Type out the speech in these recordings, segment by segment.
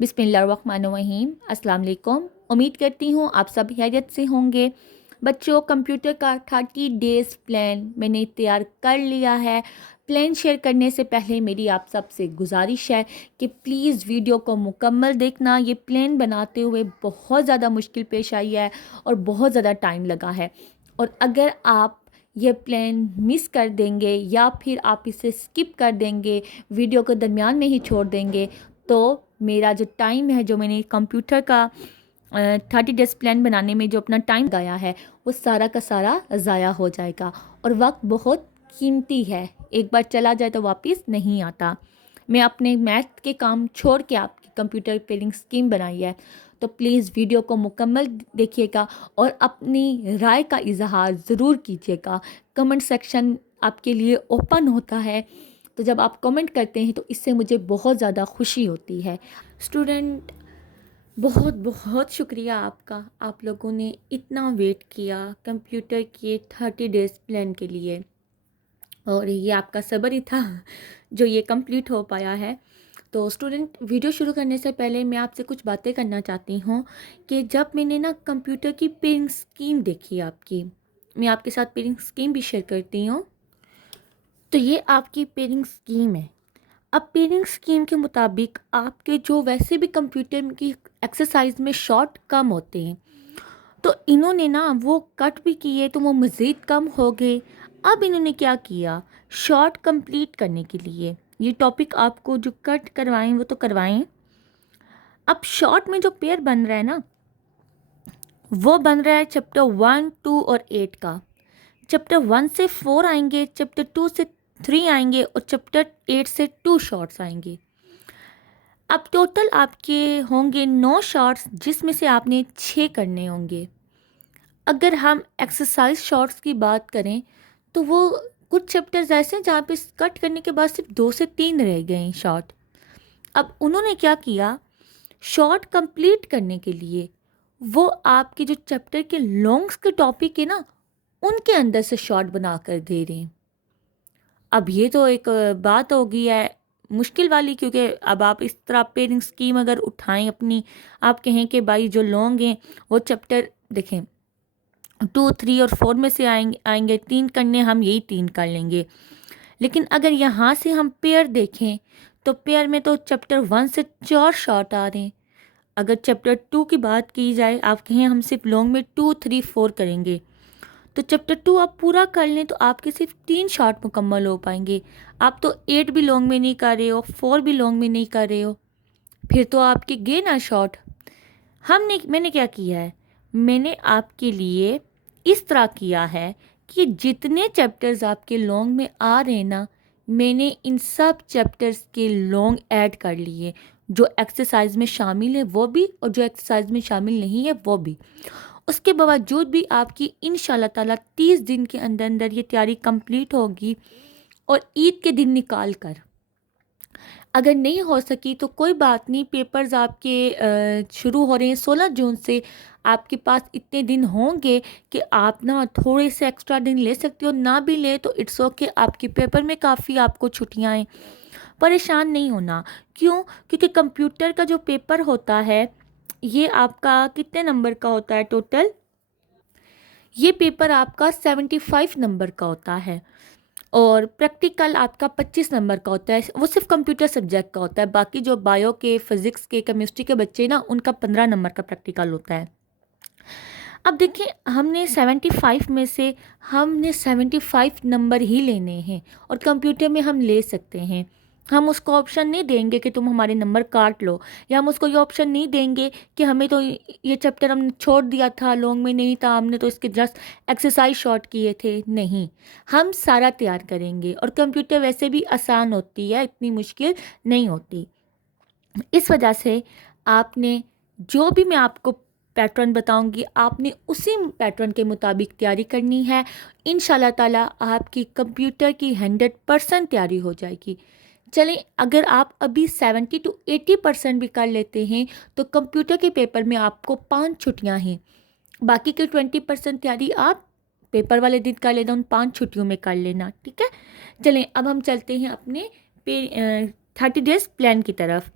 बिस्मिल्लाहिर्रहमानिर्रहीम। अस्सलाम वालेकुम। उम्मीद करती हूँ आप सब खैरियत से होंगे। बच्चों, कंप्यूटर का 30 डेज़ प्लान मैंने तैयार कर लिया है। प्लान शेयर करने से पहले मेरी आप सब से गुजारिश है कि प्लीज़ वीडियो को मुकम्मल देखना। ये प्लान बनाते हुए बहुत ज़्यादा मुश्किल पेश आई है और बहुत ज़्यादा टाइम लगा है, और अगर आप ये प्लान मिस कर देंगे या फिर आप इसे स्किप कर देंगे, वीडियो को दरमियान में ही छोड़ देंगे, तो मेरा जो टाइम है, जो मैंने कंप्यूटर का 30 डेज़ प्लान बनाने में जो अपना टाइम लगाया है, वो सारा का सारा ज़ाया हो जाएगा। और वक्त बहुत कीमती है, एक बार चला जाए तो वापस नहीं आता। मैं अपने मैथ के काम छोड़ के आपकी कंप्यूटर रिपेयरिंग स्कीम बनाई है, तो प्लीज़ वीडियो को मुकम्मल देखिएगा और अपनी राय का इजहार ज़रूर कीजिएगा। कमेंट सेक्शन आपके लिए ओपन होता है, तो जब आप कमेंट करते हैं तो इससे मुझे बहुत ज़्यादा खुशी होती है। स्टूडेंट, बहुत बहुत शुक्रिया आपका, आप लोगों ने इतना वेट किया कंप्यूटर के 30 डेज़ प्लान के लिए, और ये आपका सब्र ही था जो ये कंप्लीट हो पाया है। तो स्टूडेंट, वीडियो शुरू करने से पहले मैं आपसे कुछ बातें करना चाहती हूँ कि जब मैंने ना कंप्यूटर की पेयरिंग स्कीम देखी आपकी, मैं आपके साथ पेयरिंग स्कीम भी शेयर करती हूँ। तो ये आपकी पेयरिंग स्कीम है। अब पेयरिंग स्कीम के मुताबिक आपके जो वैसे भी कंप्यूटर की एक्सरसाइज में शॉर्ट कम होते हैं, तो इन्होंने ना वो कट भी किए तो वो मज़ीद कम हो गए। अब इन्होंने क्या किया, शॉर्ट कंप्लीट करने के लिए ये टॉपिक आपको जो कट करवाएं वो तो करवाएं। अब शॉर्ट में जो पेयर बन रहा है ना, वो बन रहा है चैप्टर 1, 2 और 8 का। चैप्टर 1 से 4 आएंगे, चैप्टर 2 से 3 आएंगे और चैप्टर 8 से 2 शॉर्ट्स आएंगे। अब टोटल आपके होंगे 9 शॉर्ट्स, जिसमें से आपने 6 करने होंगे। अगर हम एक्सरसाइज शॉर्ट्स की बात करें तो वो कुछ चैप्टर्स ऐसे हैं जहाँ पे कट करने के बाद सिर्फ 2 से 3 रह गए हैं शॉर्ट। अब उन्होंने क्या किया, शॉर्ट कंप्लीट करने के लिए वो आपके जो चैप्टर के लॉन्ग्स के टॉपिक है ना, उनके अंदर से शॉर्ट बना कर दे रहे हैं। अब ये तो एक बात हो गई है मुश्किल वाली, क्योंकि अब आप इस तरह पेयरिंग स्कीम अगर उठाएं अपनी, आप कहें कि भाई जो लॉन्ग हैं वो चैप्टर देखें 2, 3 और 4 में से आएंगे 3 करने, हम यही 3 कर लेंगे। लेकिन अगर यहाँ से हम पेयर देखें तो पेयर में तो चैप्टर 1 से 4 शॉर्ट आ रहे हैं। अगर चैप्टर 2 की बात की जाए, आप कहें हम सिर्फ लॉन्ग में 2, 3, 4 करेंगे, तो चैप्टर 2 आप पूरा कर लें तो आपके सिर्फ 3 शॉर्ट मुकम्मल हो पाएंगे। आप तो 8 भी लॉन्ग में नहीं कर रहे हो, 4 भी लॉन्ग में नहीं कर रहे हो, फिर तो आपके गए ना शॉर्ट। मैंने क्या किया है, मैंने आपके लिए इस तरह किया है कि जितने चैप्टर्स आपके लॉन्ग में आ रहे हैं ना, मैंने इन सब चैप्टर्स के लॉन्ग ऐड कर लिए, जो एक्सरसाइज में शामिल है वो भी और जो एक्सरसाइज में शामिल नहीं है वो भी। उसके बावजूद भी आपकी इंशाल्लाह ताला 30 दिन के अंदर अंदर ये तैयारी कंप्लीट होगी। और ईद के दिन निकाल कर अगर नहीं हो सकी तो कोई बात नहीं, पेपर्स आपके शुरू हो रहे हैं 16 जून से। आपके पास इतने दिन होंगे कि आप ना थोड़े से एक्स्ट्रा दिन ले सकते हो, ना भी ले तो इट्स ओके, आपके पेपर में काफ़ी आपको छुट्टियां हैं। परेशान नहीं होना। क्यों? क्योंकि कंप्यूटर का जो पेपर होता है, ये आपका कितने नंबर का होता है टोटल? ये पेपर आपका 75 नंबर का होता है, और प्रैक्टिकल आपका 25 नंबर का होता है। वो सिर्फ कंप्यूटर सब्जेक्ट का होता है, बाकी जो बायो के, फिज़िक्स के, केमिस्ट्री के बच्चे ना, उनका 15 नंबर का प्रैक्टिकल होता है। अब देखिए, हमने 75 नंबर ही लेने हैं, और कंप्यूटर में हम ले सकते हैं। हम उसको ऑप्शन नहीं देंगे कि तुम हमारे नंबर काट लो, या हम उसको ये ऑप्शन नहीं देंगे कि हमें तो ये चैप्टर हमने छोड़ दिया था, लॉन्ग में नहीं था, हमने तो इसके जस्ट एक्सरसाइज शॉर्ट किए थे। नहीं, हम सारा तैयार करेंगे, और कंप्यूटर वैसे भी आसान होती है, इतनी मुश्किल नहीं होती। इस वजह से आपने जो भी मैं आपको पैटर्न बताऊंगी, आपने उसी पैटर्न के मुताबिक तैयारी करनी है। इंशाल्लाह ताला आपकी कंप्यूटर की 100% तैयारी हो जाएगी। चलें, अगर आप अभी 70 to 80% भी कर लेते हैं तो कंप्यूटर के पेपर में आपको 5 छुट्टियां हैं। बाकी के 20% तैयारी आप पेपर वाले दिन कर लेना, उन 5 छुट्टियों में कर लेना, ठीक है। चलें, अब हम चलते हैं अपने 30 डेज़ प्लान की तरफ।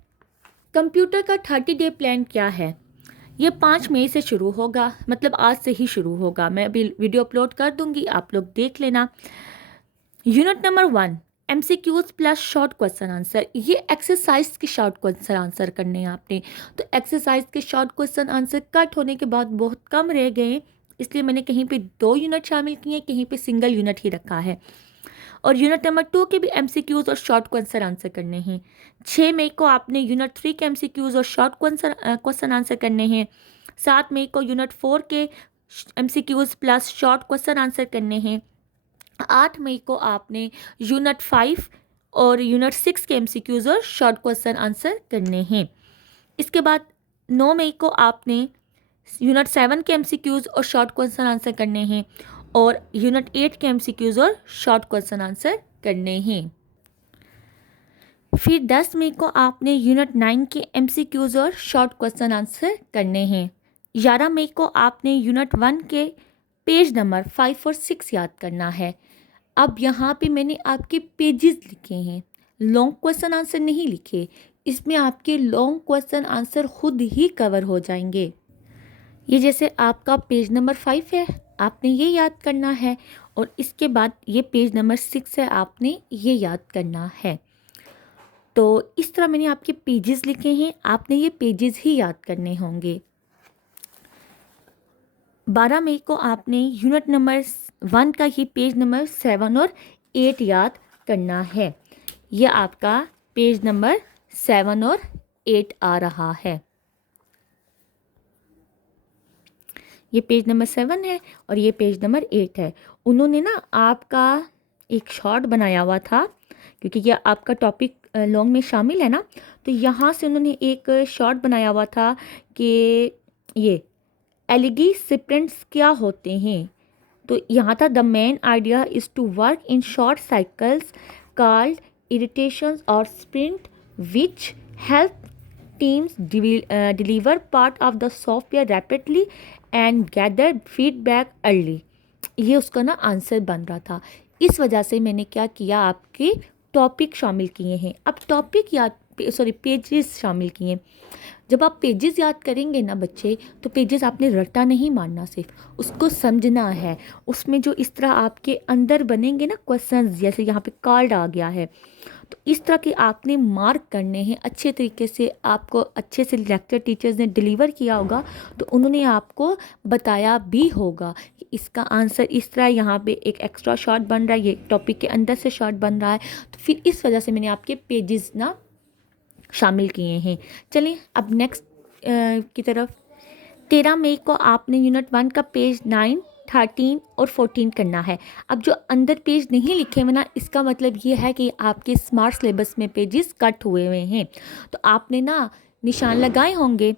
कंप्यूटर का 30 डे प्लान क्या है? ये 5 मई से शुरू होगा, मतलब आज से ही शुरू होगा। मैं अभी वीडियो अपलोड कर दूंगी, आप लोग देख लेना। Unit number 1, MCQs plus short question answer. ये एक्सरसाइज के शॉर्ट क्वेश्चन आंसर करने हैं आपने। तो एक्सरसाइज के शॉर्ट क्वेश्चन आंसर कट होने के बाद बहुत कम रह गए, इसलिए मैंने कहीं पे 2 यूनिट शामिल किए, कहीं पे सिंगल यूनिट ही रखा है। और यूनिट नंबर 2 के भी MCQs और शॉर्ट क्वेश्चन आंसर करने हैं। 6 मई को आपने यूनिट 3 के MCQs और शॉर्ट क्वेश्चन आंसर करने हैं। 7 मई को यूनिट 4 के MCQs plus short question answer करने हैं। 8 मई को आपने यूनिट 5 और यूनिट 6 के MCQs और शॉर्ट क्वेश्चन आंसर करने हैं। इसके बाद 9 मई को आपने यूनिट 7 के MCQs और शॉर्ट क्वेश्चन आंसर करने हैं और यूनिट 8 के MCQs और शॉर्ट क्वेश्चन आंसर करने हैं। फिर 10 मई को आपने यूनिट 9 के MCQs और शॉर्ट क्वेश्चन आंसर करने हैं। 11 मई को आपने यूनिट 1 के पेज नंबर 5 और 6 याद करना है। अब यहाँ पे मैंने आपके पेजेस लिखे हैं, लॉन्ग क्वेश्चन आंसर नहीं लिखे। इसमें आपके लॉन्ग क्वेश्चन आंसर खुद ही कवर हो जाएंगे। ये जैसे आपका पेज नंबर 5 है, आपने ये याद करना है, और इसके बाद ये पेज नंबर 6 है, आपने ये याद करना है। तो इस तरह मैंने आपके पेजेस लिखे हैं, आपने ये पेजेस ही याद करने होंगे। 12 मई को आपने यूनिट नंबर 1 का ही पेज नंबर 7 और 8 याद करना है। ये आपका पेज नंबर 7 और 8 आ रहा है। ये पेज नंबर 7 है और ये पेज नंबर 8 है। उन्होंने ना आपका एक शॉर्ट बनाया हुआ था, क्योंकि ये आपका टॉपिक लॉन्ग में शामिल है ना, तो यहाँ से उन्होंने एक शॉर्ट बनाया हुआ था कि ये एलईडी स्प्रिंट्स क्या होते हैं। तो यहाँ था, the main idea is to work in short cycles called iterations और sprint which help teams deliver part of the software rapidly and gather feedback early। ये उसका ना आंसर बन रहा था। इस वजह से मैंने क्या किया, आपके टॉपिक शामिल किए हैं। अब टॉपिक याद पेजेस शामिल किए। जब आप पेजेस याद करेंगे ना बच्चे, तो पेजेस आपने रट्टा नहीं मारना, सिर्फ उसको समझना है। उसमें जो इस तरह आपके अंदर बनेंगे ना क्वेश्चंस, जैसे यहाँ पे कार्ड आ गया है, तो इस तरह के आपने मार्क करने हैं अच्छे तरीके से। आपको अच्छे से लेक्चर टीचर्स ने डिलीवर किया होगा, तो उन्होंने आपको बताया भी होगा कि इसका आंसर इस तरह, यहाँ पे एक एक्स्ट्रा शॉर्ट बन रहा है, ये टॉपिक के अंदर से शॉर्ट बन रहा है। तो फिर इस वजह से मैंने आपके पेजेस ना शामिल किए हैं। चलिए अब नेक्स्ट की तरफ। 13 मई को आपने यूनिट 1 का पेज 9, 13 और 14 करना है। अब जो अंदर पेज नहीं लिखे हुए ना, इसका मतलब ये है कि आपके स्मार्ट सिलेबस में पेजेस कट हुए हुए हैं, तो आपने ना निशान लगाए होंगे।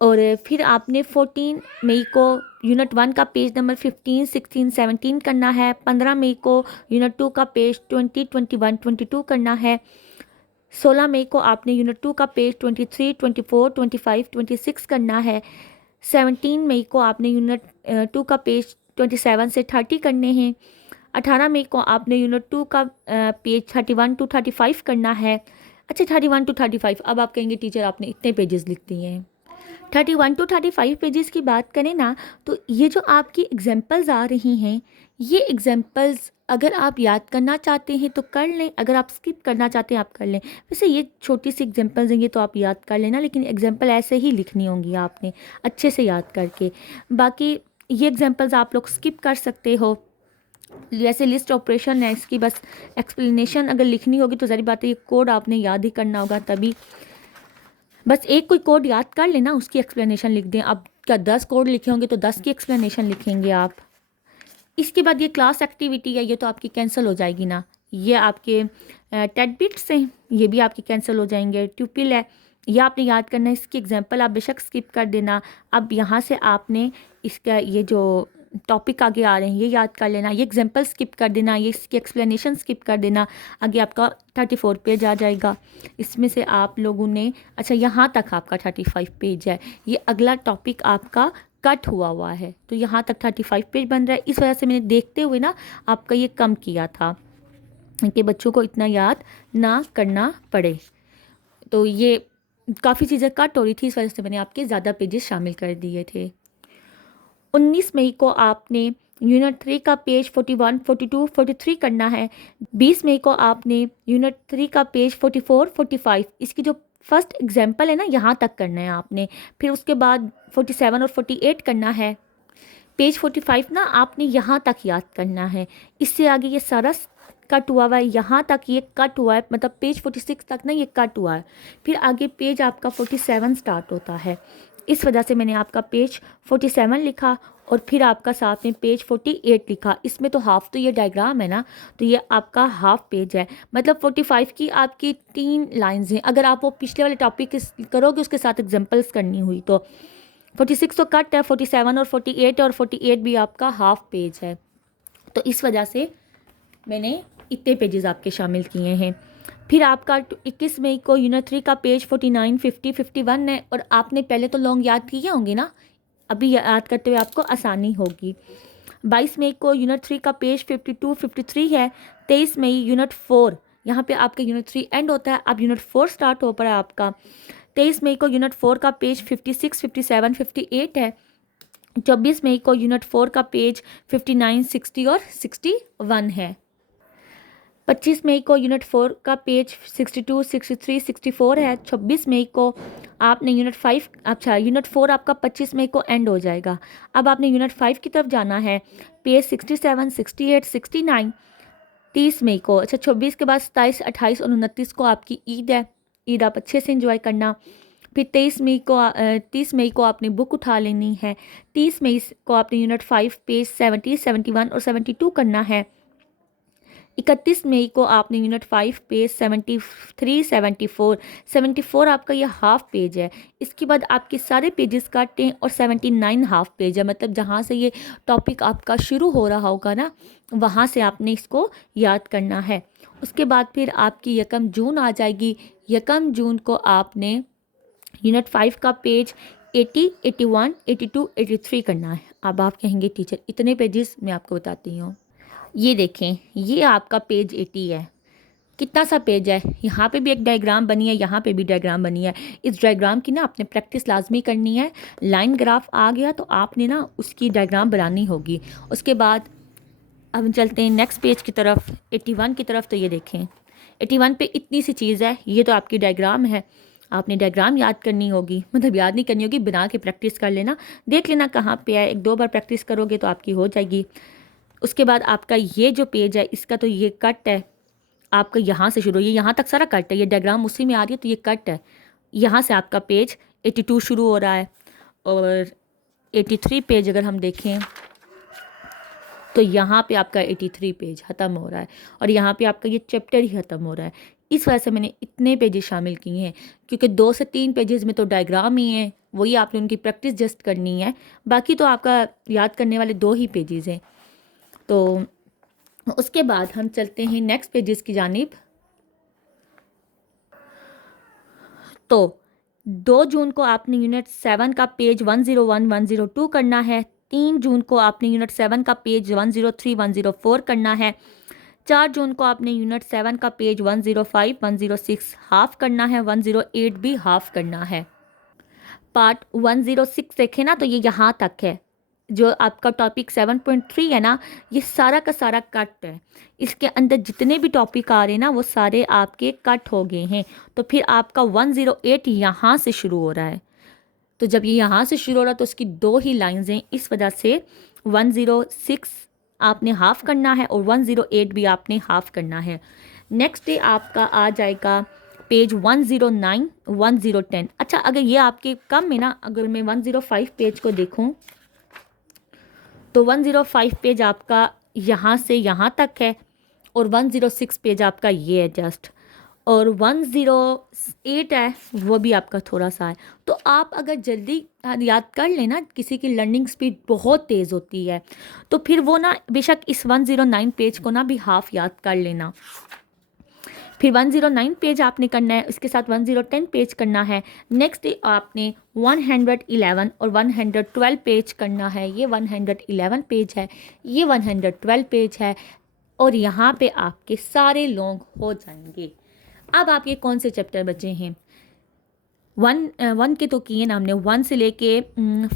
और फिर आपने 14 मई को यूनिट 1 का पेज नंबर 15, 16, 17 करना है। 15 मई को यूनिट 2 का पेज 20, 21, 22 करना है। 16 मई को आपने यूनिट 2 का पेज 23, 24, 25, 26 करना है। 17 मई को आपने यूनिट 2 का पेज 27 से 30 करने हैं। 18 मई को आपने यूनिट 2 का पेज 31 टू 35 करना है। अच्छा, 31 टू 35, अब आप कहेंगे टीचर आपने इतने पेजेस लिख दिए हैं। 31 टू 35 पेजेस की बात करें ना, तो ये जो आपकी एग्जांपल्स आ रही हैं, ये एग्जांपल्स अगर आप याद करना चाहते हैं तो कर लें, अगर आप स्किप करना चाहते हैं आप कर लें। वैसे ये छोटी सी एग्जांपल्स हैं, ये तो आप याद कर लेना, लेकिन एग्जांपल ऐसे ही लिखनी होंगी आपने अच्छे से याद करके। बाकी ये एग्जांपल्स आप लोग स्किप कर सकते हो। जैसे लिस्ट ऑपरेशन है, इसकी बस एक्सप्लेनेशन अगर लिखनी होगी तो ज़ाहिर बात है ये कोड आपने याद ही करना होगा, तभी बस एक कोई कोड याद कर लेना, उसकी एक्सप्लेनेशन लिख दें। अब क्या 10 कोड लिखे होंगे तो 10 की एक्सप्लेनेशन लिखेंगे आप। इसके बाद ये क्लास एक्टिविटी है, ये तो आपकी कैंसिल हो जाएगी ना। ये आपके टेड बिट्स हैं, ये भी आपके कैंसिल हो जाएंगे। ट्यूपिल है, यह आपने याद करना है, इसकी एग्जांपल आप बेशक स्किप कर देना। अब यहाँ से आपने इसका ये जो टॉपिक आगे आ रहे हैं ये याद कर लेना, ये एग्जांपल स्किप कर देना, ये इसकी एक्सप्लेनेशन स्किप कर देना। आगे आपका 34 पेज आ जाएगा, इसमें से आप लोगों ने, अच्छा यहाँ तक आपका 35 पेज है, ये अगला टॉपिक आपका कट हुआ है, तो यहाँ तक 35 पेज बन रहा है। इस वजह से मैंने देखते हुए ना आपका ये कम किया था कि बच्चों को इतना याद ना करना पड़े। तो ये काफ़ी चीज़ें कट हो रही थी, इस वजह से मैंने आपके ज़्यादा पेजेस शामिल कर दिए थे। 19 मई को आपने यूनिट 3 का पेज 41, 42, 43 करना है। 20 मई को आपने यूनिट 3 का पेज 44, 45, इसकी जो फर्स्ट एग्जाम्पल है ना यहाँ तक करना है आपने। फिर उसके बाद 47 और 48 करना है। पेज 45 ना आपने यहाँ तक याद करना है, इससे आगे ये सारा कट हुआ है, यहाँ तक ये कट हुआ है, मतलब पेज 46 तक ना ये कट हुआ है। फिर आगे पेज आपका 47 स्टार्ट होता है, इस वजह से मैंने आपका पेज 47 लिखा और फिर आपका साथ में पेज 48 लिखा। इसमें तो हाफ तो ये डायग्राम है ना, तो ये आपका हाफ पेज है, मतलब 45 की आपकी 3 लाइंस हैं। अगर आप वो पिछले वाले टॉपिक करोगे उसके साथ एग्जांपल्स करनी हुई तो 46 तो कट है, 47 और 48 और 48 भी आपका हाफ पेज है। तो इस वजह से मैंने इतने पेजेस आपके शामिल किए हैं। फिर आपका 21 मई को यूनिट 3 का पेज 49, 50, 51 है, और आपने पहले तो लॉन्ग याद किए होंगे ना, अभी याद करते हुए आपको आसानी होगी। 22 मई को यूनिट 3 का पेज 52, 53 है। 23 मई यूनिट 4, यहाँ पे आपका यूनिट 3 एंड होता है, अब यूनिट 4 स्टार्ट हो पड़ा है आपका। 23 मई को यूनिट 4 का पेज 56, 57, 58 है। 24 मई को यूनिट 4 का पेज 59, 60 और 61 है। 25 मई को यूनिट 4 का पेज 62, 63, 64 है। 26 मई को आपने यूनिट 5, अच्छा यूनिट 4 आपका 25 मई को एंड हो जाएगा। अब आपने यूनिट 5 की तरफ जाना है, पेज 67, 68, 69। 30 मई को, अच्छा 24 के बाद 27, 28 और 29 को आपकी ईद है, ईद आप अच्छे से एंजॉय करना। फिर 30 मई को आपने बुक उठा लेनी है। 30 मई को आपने यूनिट 5 पेज 70, 71 और 72 करना है। 31 मई को आपने यूनिट 5 पेज 73, 74, 74 आपका ये हाफ पेज है। इसके बाद आपके सारे पेजेस काटें और 79 हाफ पेज है, मतलब जहाँ से ये टॉपिक आपका शुरू हो रहा होगा ना, वहाँ से आपने इसको याद करना है। उसके बाद फिर आपकी 1 जून आ जाएगी। 1 जून को आपने यूनिट 5 का पेज 80, 81, 82, 83 करना है। अब आप कहेंगे टीचर इतने पेजेस, मैं आपको बताती हूँ। ये देखें, ये आपका पेज 80 है। कितना सा पेज है, यहाँ पे भी एक डायग्राम बनी है, यहाँ पे भी डायग्राम बनी है। इस डायग्राम की ना आपने प्रैक्टिस लाजमी करनी है। लाइन ग्राफ आ गया तो आपने ना उसकी डायग्राम बनानी होगी। उसके बाद अब हम चलते हैं नेक्स्ट पेज की तरफ, 81 की तरफ। तो ये देखें 81 पे इतनी सी चीज़ है, ये तो आपकी डायग्राम है। आपने डायग्राम याद करनी होगी, मतलब याद नहीं करनी होगी, बना के प्रैक्टिस कर लेना, देख लेना कहाँ पे है। 1-2 बार प्रैक्टिस करोगे तो आपकी हो जाएगी। उसके बाद आपका ये जो पेज है, इसका तो ये कट है, आपका यहाँ से शुरू, ये यहाँ तक सारा कट है, ये डायग्राम उसी में आ रही है तो ये कट है। यहाँ से आपका पेज 82 शुरू हो रहा है और 83 पेज अगर हम देखें तो यहाँ पे आपका 83 पेज ख़त्म हो रहा है और यहाँ पे आपका ये चैप्टर ही ख़त्म हो रहा है। इस वजह से मैंने इतने पेजेस शामिल किए हैं, क्योंकि 2 से 3 पेजेस में तो डायग्राम ही है, वही आपने उनकी प्रैक्टिस जस्ट करनी है। बाकी तो आपका याद करने वाले 2 ही पेजेस हैं। तो उसके बाद हम चलते हैं नेक्स्ट पेजेस की जानिब। तो 2 जून को आपने यूनिट 7 का पेज 101, 102 करना है। 3 जून को आपने यूनिट 7 का पेज 103, 104 करना है। 4 जून को आपने यूनिट 7 का पेज 105, 106 हाफ करना है। 108 भी हाफ करना है। पार्ट 106 देखें ना तो ये यहाँ तक है। जो आपका टॉपिक 7.3 है ना, ये सारा का सारा कट है। इसके अंदर जितने भी टॉपिक आ रहे हैं ना वो सारे आपके कट हो गए हैं। तो फिर आपका 108 यहाँ से शुरू हो रहा है। तो जब ये यहाँ से शुरू हो रहा है तो उसकी 2 ही लाइंस हैं, इस वजह से 106 आपने हाफ करना है और 108 भी आपने हाफ करना है। नेक्स्ट डे आपका आ जाएगा पेज 109, 1010। अच्छा अगर ये आपके कम है ना, अगर मैं 105 पेज को देखूँ तो 105 पेज आपका यहाँ से यहाँ तक है और 106 पेज आपका ये है जस्ट, और 108 है वो भी आपका थोड़ा सा है। तो आप अगर जल्दी याद कर लेना, किसी की लर्निंग स्पीड बहुत तेज़ होती है तो फिर वो ना बेशक इस 109 पेज को ना भी हाफ याद कर लेना। फिर 109 पेज आपने करना है, उसके साथ 1010 पेज करना है। नेक्स्ट डे आपने 111 और 112 पेज करना है। ये 111 पेज है, ये 112 पेज है और यहाँ पे आपके सारे लॉन्ग हो जाएंगे। अब आपके कौन से चैप्टर बचे हैं? वन के तो किए ना हमने, 1 से लेके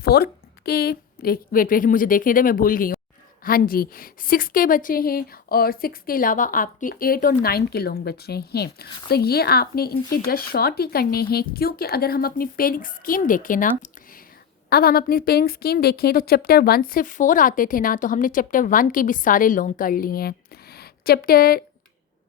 4 के, वेट वेट मुझे देखने दे, मैं भूल गई हूँ। हाँ जी, 6 के बच्चे हैं और 6 के अलावा आपके 8 और 9 के लॉन्ग बच्चे हैं। तो ये आपने इनके जस्ट शॉर्ट ही करने हैं, क्योंकि अगर हम अपनी पेयरिंग स्कीम देखें ना, अब हम अपनी पेयरिंग स्कीम देखें तो चैप्टर 1 से 4 आते थे ना, तो हमने चैप्टर 1 के भी सारे लॉन्ग कर लिए हैं। चैप्टर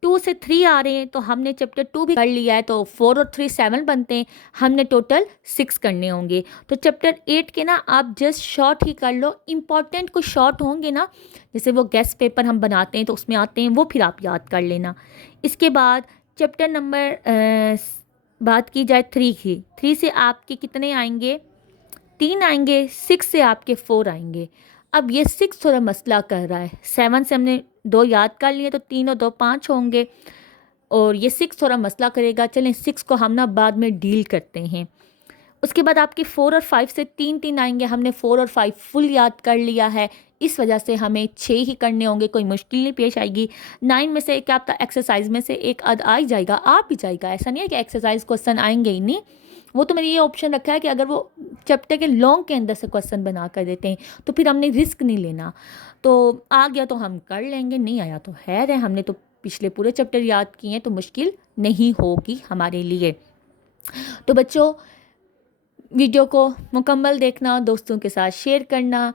2 से 3 आ रहे हैं तो हमने चैप्टर 2 भी कर लिया है, तो 4 और 3 7 बनते हैं, हमने टोटल 6 करने होंगे। तो चैप्टर 8 के ना आप जस्ट शॉर्ट ही कर लो, इम्पॉर्टेंट कुछ शॉर्ट होंगे ना, जैसे वो गेस्ट पेपर हम बनाते हैं तो उसमें आते हैं, वो फिर आप याद कर लेना। इसके बाद चैप्टर नंबर बात की जाए 3 की, 3 से आपके कितने आएंगे, 3 आएंगे, 6 से आपके 4 आएंगे। अब ये 6 थोड़ा मसला कर रहा है, 7 से हमने 2 याद कर लिए तो 3 और 2 5 होंगे, और ये 6 थोड़ा मसला करेगा। चलें 6 को हम ना बाद में डील करते हैं। उसके बाद आपके 4 और 5 से 3 3 आएंगे, हमने 4 और 5 फुल याद कर लिया है, इस वजह से हमें 6 ही करने होंगे, कोई मुश्किल नहीं पेश आएगी। 9 में से क्या पता एक्सरसाइज में से एक आध आ ही जाएगा, आ भी जाएगा, ऐसा नहीं है कि एक्सरसाइज क्वेश्चन आएंगे ही नहीं। वो तो मैंने ये ऑप्शन रखा है कि अगर वो चैप्टर के लॉन्ग के अंदर से क्वेश्चन बना कर देते हैं तो फिर हमने रिस्क नहीं लेना, तो आ गया तो हम कर लेंगे, नहीं आया तो खैर है, हमने तो पिछले पूरे चैप्टर याद किए हैं तो मुश्किल नहीं होगी हमारे लिए। तो बच्चों, वीडियो को मुकम्मल देखना, दोस्तों के साथ शेयर करना,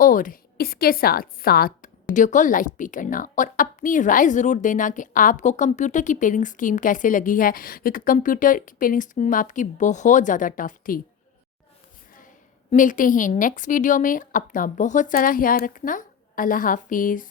और इसके साथ साथ वीडियो को लाइक भी करना, और अपनी राय ज़रूर देना कि आपको कंप्यूटर की पेयरिंग स्कीम कैसे लगी है, क्योंकि कंप्यूटर की पेयरिंग स्कीम आपकी बहुत ज़्यादा टफ थी। मिलते हैं नेक्स्ट वीडियो में, अपना बहुत सारा ख्याल रखना, अल्लाह हाफिज़।